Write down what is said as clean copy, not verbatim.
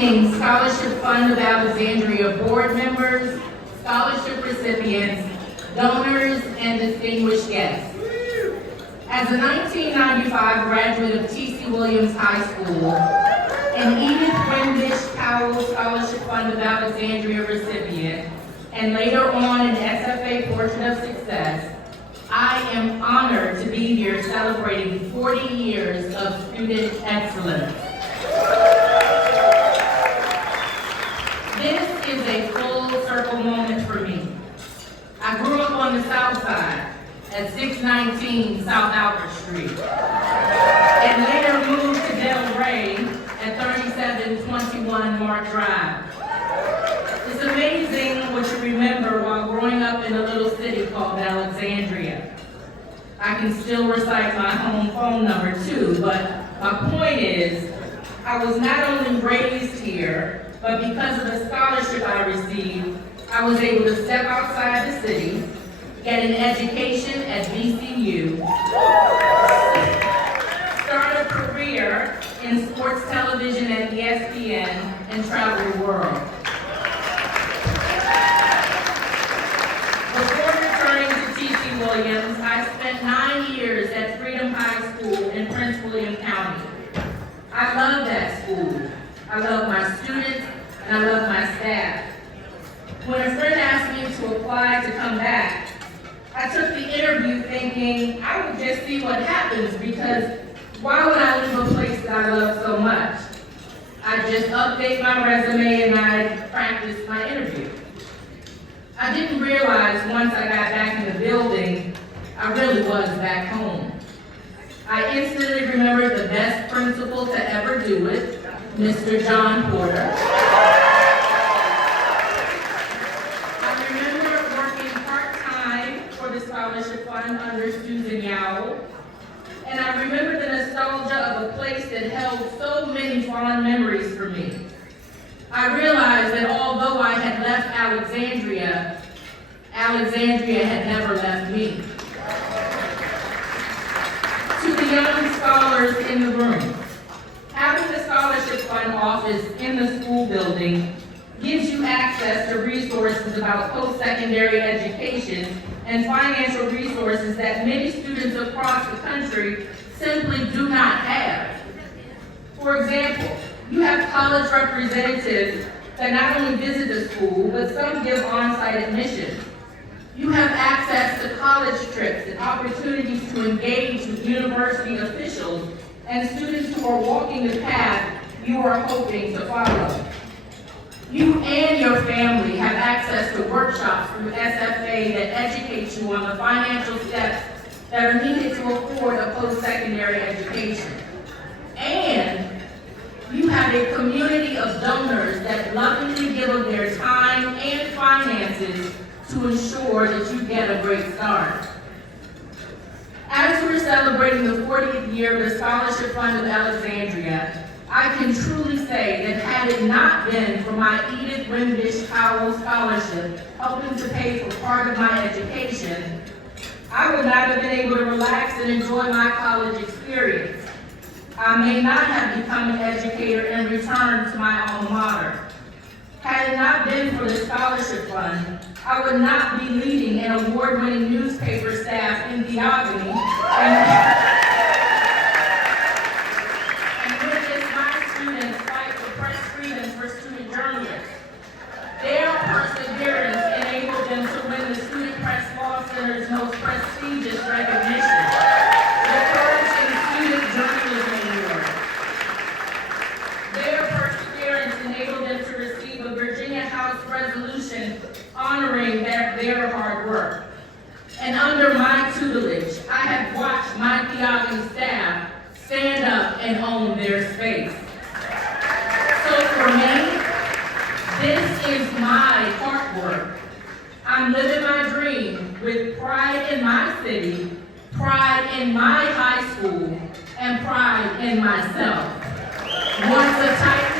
evening, Scholarship Fund of Alexandria board members, scholarship recipients, donors, and distinguished guests. As a 1995 graduate of T.C. Williams High School, an Edith Wimbish Powell Scholarship Fund of Alexandria recipient, and later on an SFA Portrait of Success, I am honored to be here celebrating 40 years of student excellence. This is a full circle moment for me. I grew up on the South Side at 619 South Albert Street, and later moved to Del Rey at 3721 Mart Drive. It's amazing what you remember while growing up in a little city called Alexandria. I can still recite my home phone number too, but my point is, I was not only raised here, but because of the scholarship I received, I was able to step outside the city, get an education at VCU, start a career in sports television at ESPN, and travel the world. Before returning to T.C. Williams, I spent 9 years at Freedom High School in Prince William County. I love that school. I love my students, and I love my staff. When a friend asked me to apply to come back, I took the interview thinking I would just see what happens, because why would I leave a place that I love so much? I just update my resume and I practice my interview. I didn't realize once I got back in the building, I really was back home. I instantly remembered the best principal to ever do it, Mr. John Porter. I remember working part-time for the Scholarship Fund under Susan Yowell. And I remember the nostalgia of a place that held so many fond memories for me. I realized that although I had left Alexandria, Alexandria had never left me. To the young scholars in the room, having the Scholarship Fund office in the school building gives you access to resources about post-secondary education and financial resources that many students across the country simply do not have. For example, you have college representatives that not only visit the school, but some give on-site admission. You have access to college trips and opportunities to engage with university officials and students who are walking the path you are hoping to follow. You and your family have access to workshops through SFA that educate you on the financial steps that are needed to afford a post-secondary education. And you have a community of donors that lovingly give of their time and finances to ensure that you get a great start. As we're celebrating the 40th year of the Scholarship Fund of Alexandria, I can truly say that had it not been for my Edith Wimbish Powell Scholarship helping to pay for part of my education, I would not have been able to relax and enjoy my college experience. I may not have become an educator and returned to my alma mater. Had it not been for the Scholarship Fund, I would not be leading an award-winning newspaper staff in Theogony and witness my students fight for press freedoms for student journalists. Their perseverance enabled them to win the Student Press Law Center's most prestigious recognition, the Courage in Student Journalism Award. Their perseverance enabled them to receive a Virginia House resolution honoring their hard work. And under my tutelage, I have watched my Theogony staff stand up and own their space. So for me, this is my heart work. I'm living my dream with pride in my city, pride in my high school, and pride in myself. Once a tight